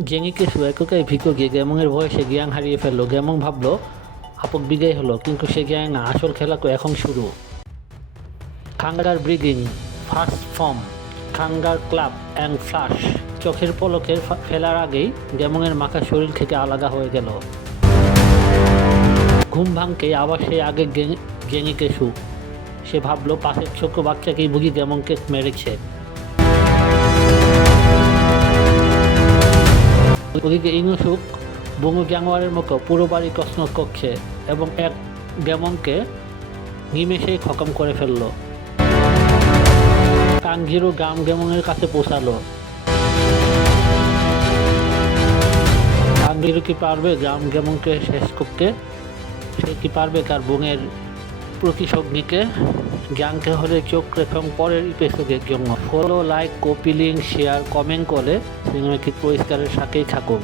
জেঙিকে এককাই ভিকো গিয়ে গ্যামংয়ের ভয়ে সে জ্ঞান হারিয়ে ফেললো। গ্যামং ভাবলো আপক বিদায় হলো, কিন্তু সে জ্ঞান না, আসল খেলা তো এখন শুরু। খাঙ্গার ব্রিগিং ফার্স্ট ফর্ম, খাঙ্গার ক্লাব অ্যান্ড ফ্লাশ। চোখের পলকের ফেলার আগেই গ্যামংয়ের মাখা শরীর থেকে আলাদা হয়ে গেল। ঘুম ভাঙকে আবার সে আগে জেঙিকে সু। সে ভাবলো পাশের ছোট্ট বাচ্চাকেই বুঝি গ্যামংকে মেরেছে। ওদিকে ইনুসুক বঙ্গু জানোয়ারের মতো পুরো বাড়ি তছনছ করছে এবং এক গ্যামংকে নিমেষেই খতম করে ফেললো। তানজিরো গাম গ্যামংয়ের কাছে পৌঁছালো। তানজিরো কি পারবে গাম গ্যামংকে শেষ করতে? সে কি পারবে তার বোনের প্রতিশোধ নিতে? জানতে হলে চোখ রেখে পরের এপিসোডের জন্য follow, like, copy link, share, comment করে সিনেমাটিক পরিষ্কারের সাথেই থাকুন।